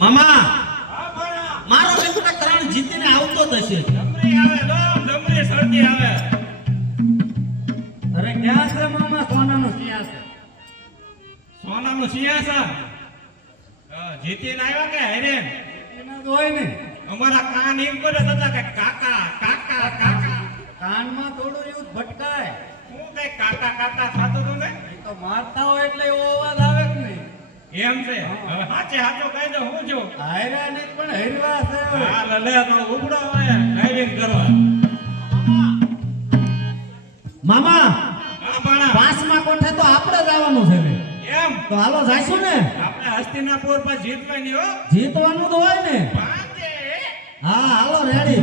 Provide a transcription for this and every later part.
મામા હા ભણા મારો મિત્ર કરણ જીતીને આવતો જ હશે. ડમરી આવે ડમરી શરદી આવે. અરે ક્યાં છે મામા સોનાનું ક્યાં છે? સોનાનું સિંહાસન જીતીને આવ્યા કે હેરે એના જ હોય ને. અમારા કાન એમ કરે હતા કે કાકા કાકા કાકા. કાનમાં થોડું એવું ભટકાય. હું કઈ કાકા કાકા થતું હતું ને એ તો મારતા હોય એટલે એવો અવાજ આવે કે નહીં. એમ છે. હવે સાચે સાચો કહી દો હું છું. હાયરા નહીં પણ હરવા છે. હા લે તો ઉપડો હોય ડ્રાઇવિંગ કરવા. મામા હા ભણા પાંચમા કોઠે તો આપણે જ આવવાનું છે ને. એમ તો હાલો જાઈશું ને. આપણે હસ્તિનાપુર પર જીતવાની હો. જીતવાનું તો હોય ને. પાંચે હા હાલો રેડી.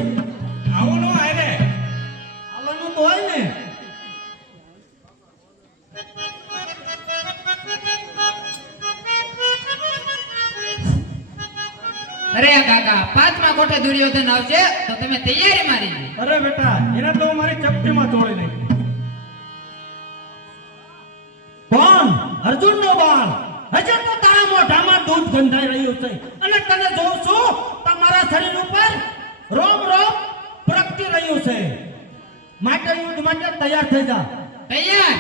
આવું નો હારે. હાલવાનું તો હોય ને. અરે કાકા પાંચમા કોઠે દુર્યોધન આવશે તો તમે તૈયારી મારી લો. અરે બેટા એને તો મારી ચપટીમાં તોડી નાખી. કોણ? અર્જુનનો બાળ. હજુ તો તારા મોઢામાં દૂધ ગંધાઈ રહ્યું છે અને તને જોઉં છું તમારા શરીર ઉપર રોમ રોમ પ્રગટી રહ્યું છે. માટે યુદ્ધ માટે તૈયાર થઈ જા. તૈયાર.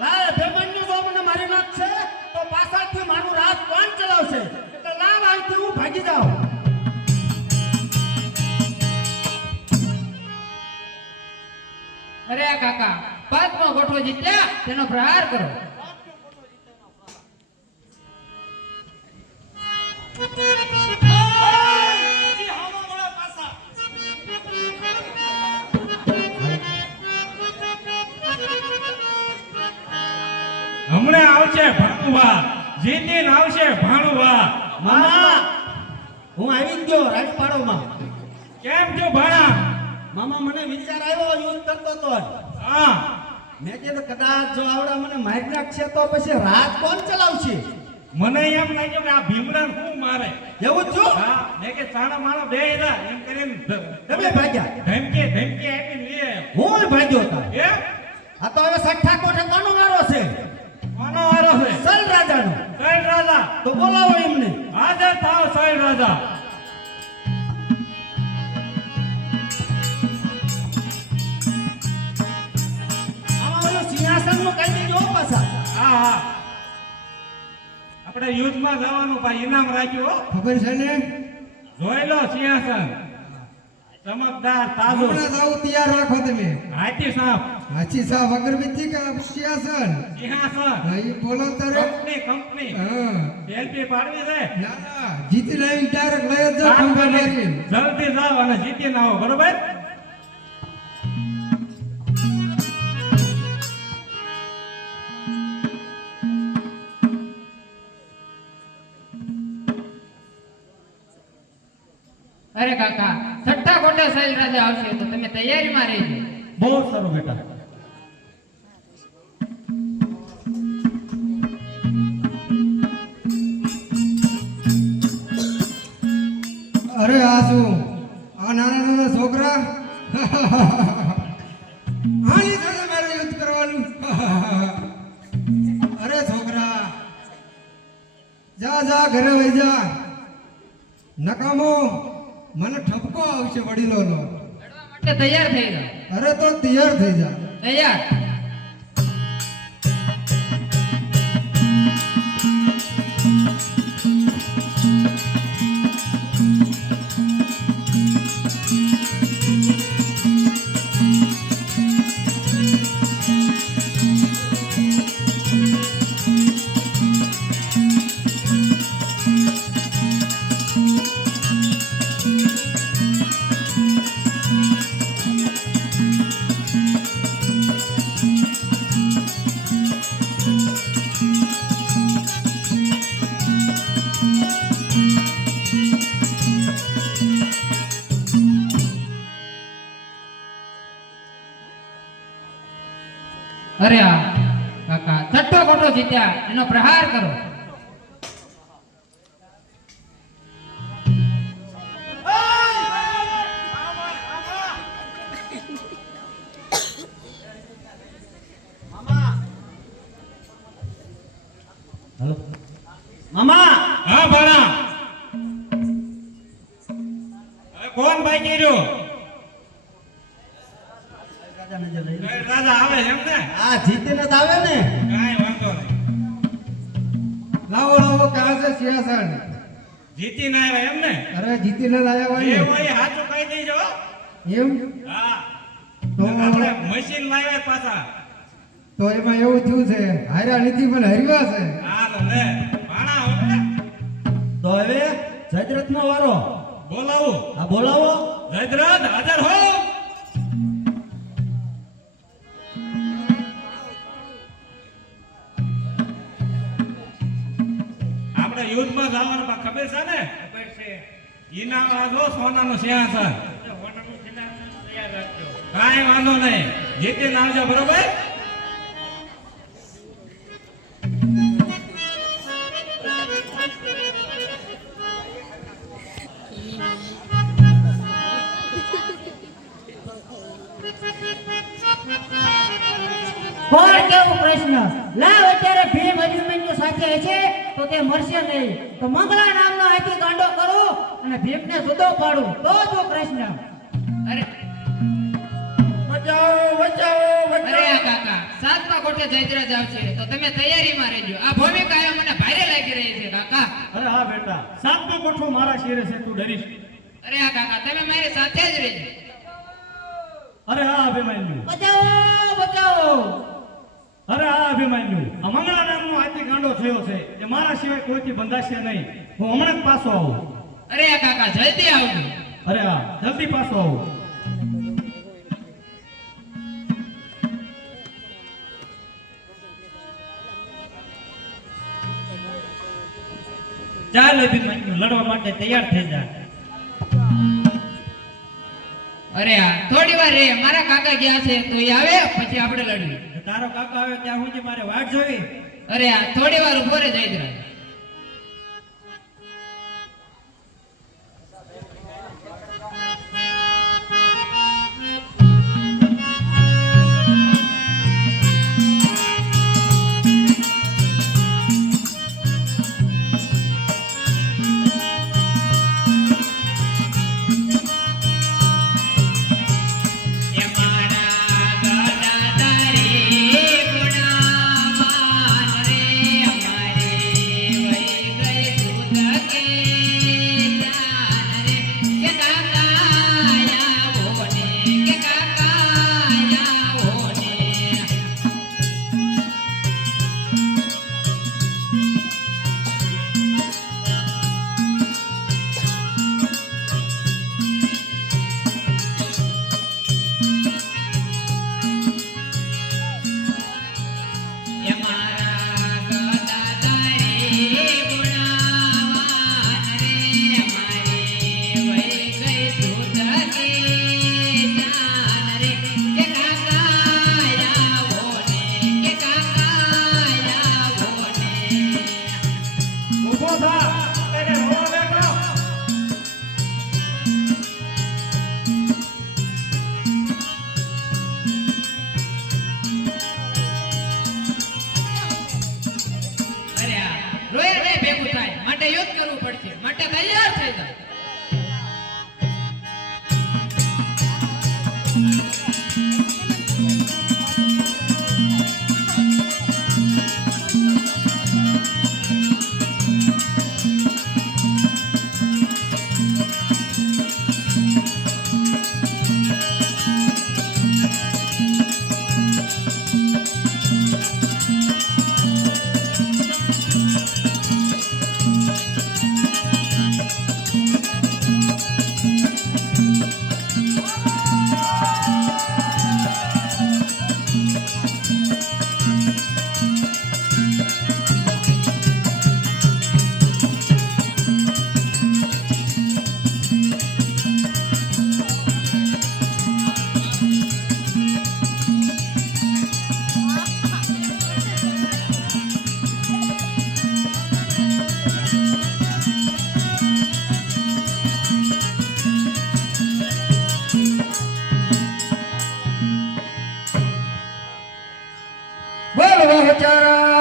લાય ભેમન્યુ જો મને મારી નાખશે તો પાછળથી મારું રાજ કોણ ચલાવશે? એટલે લાવ અહીંથી હું ભાગી જાઉં. અરે કાકા પાંચમો કોઠો જીત્યા તેનો પ્રહાર કરો. હમણે આવશે ભાણુભા જીતીને આવશે ભાણુભા. મામા હું આવી જ ગયો રાજપાડોમાં. કેમ છો ભાણા? મામા મને વિચાર આવ્યો યુદ્ધ કરતો તો હા મેં કીધું કદાચ જો આવડા મને મારી નાખશે તો પછી રાજ કોણ ચલાવશે? મને એમ લાગ્યું કે આ ભીમરાન શું મારે. એવું જ છું. હા મેં કે સાણા માણો બે રહ્યા એમ કરીને તમે ભાગ્યા. ધમકી ધમકી આપીને લઈ આવ્યો. હું ભાગ્યો હતા. એ આ તો હવે સઠ્ઠા કોઠે કોનો મારો છે? કોનો વારો છે? સલ રાજાનો. સૈન રાજા. તો બોલાવો એમને. હાજર થાવ સૈન રાજા. આમાં ઓલું સિંહાસનનું કહી દેજો પાછા. હા હા આપણે યુદ્ધમાં જવાનું ભાઈ ઇનામ રાખ્યું હો. ખબર છે ને? જોઈ લો સિંહાસન ચમકદાર તાજું હમણાં જ આવું તૈયાર રાખો તમે. હાથી સાપ હાચી સાહેબ અગરબત્તી કે સિંહાસન સિંહાસન એ બોલો તારે કંપની હા સેલ્ફી પાડવી છે ના ના જીતી લાવી ડાયરેક્ટ લઈ જ જાઓ ખંભે મારી જલ્દી જાઓ અને જીતીને આવો બરોબર અરે કાકા છઠ્ઠા કોઠે સહેજ રાજા આવશે તો તમે તૈયારીમાં રહેજો. બહુ સારું બેટા. અરે આ શું આ નાના નાના છોકરા આની સાથે મારે યુદ્ધ કરવાનું અરે છોકરા જા જા ઘરે વઈ જા નકામો મને ઠપકો આવશે વડીલોનો લડવા માટે તૈયાર થઈ જાઓ. અરે તો તૈયાર થઈ જા તૈયાર. અરે આ કાકા છઠ્ઠો કોઠો જીત્યા એનો પ્રહાર કરો. હાલો મામા. હા ભાણા હવે કોણ બાકી રહ્યો રાજા આવે એમ ને આ જીતીને જ આવે ને. કાંઈ વાંધો નહીં લાવો લાવો ક્યાં છે સિંહાસન જીતીને આવ્યા એમ ને અરે જીતીને જ આવ્યા એ હોય હોય સાચું કહી દેજો ને એમ હા તો આપણે મશીન લાવ્યા પાછા તો એમાં એવું થયું છે હાર્યા નથી પણ હરવા છે હાલો લે ભાણા હવે તો હવે જયદ્રથનો વારો. બોલાવું આ બોલાવો. જયદ્રથ હાજર હો આપણે યુદ્ધમાં જવાનું બા ખબર છે ને ખબર છે ઈનામ આજો સોનાનું સિંહાસન કાંઈ વાંધો નહીં જીતીને આવજો બરોબર કોણ કેવું પ્રશ્ન લાવ અત્યારે ભીમ અભિમન્યુ સાથે છે તો તે મરશે નહીં તો મંગળા નામનો હાથી ગાંડો કરો અને ભીમને જુદો પાડું તો જો પ્રશ્ન. અરે બચાવો બચાવો અરે આ કાકા સાતમા કોઠે જયદ્રથ આવશે તો તમે તૈયારીમાં રહેજો. આ ભૂમિકા મને ભારે લાગી રહી છે કાકા. અરે હા બેટા સાતમો કોઠો મારા શિરે છે તું ડરીશ. અરે આ કાકા તમે મારી સાથે જ રહેજો. અરે હા અભિમન્યુ બચાવો બચાવો. અરે હા અભિમન્યુ આ મંગળા નામનો હાથી ગાંડો થયો છે એ મારા સિવાય કોઈથી બંધાશે નહીં. હું હમણાં જ પાછો આવું. અરે આ કાકા જલ્દી આવજો. અરે હા જલ્દી પાછો આવું. ચાલ અભિમન્યુ લડવા માટે તૈયાર થઈ જા. અરે આ થોડી વાર રે મારા કાકા ગયા છે તો એ આવે પછી આપણે લડવી. તારો કાકા આવે ત્યાં સુધી મારે વાટ જોવી. અરે આ થોડી વાર ઉભો રે જયદ્રથ. વિચારા